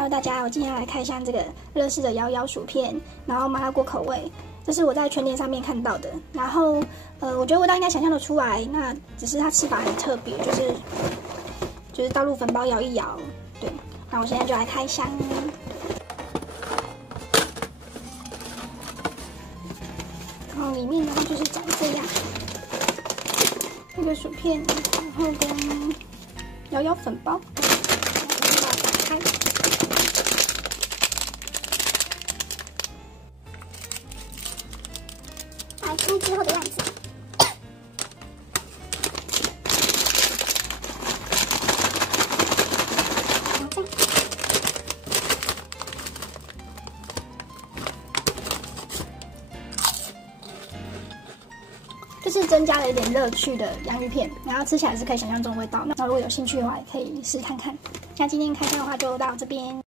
Hello， 大家，我今天来开箱这个乐事的摇摇薯片，然后麻辣锅口味，这是我在全联上面看到的。然后，我觉得味道应该想象得出来，那只是它吃法很特别，就是倒入粉包摇一摇，对。那我现在就来开箱。然后里面呢就是长这样，这个薯片，然后跟摇摇粉包，然后把它打开。来看之后的样子。就是增加了一点乐趣的洋芋片，然后吃起来是可以想象中的味道。那如果有兴趣的话，也可以试看看。那今天开箱的话就到这边。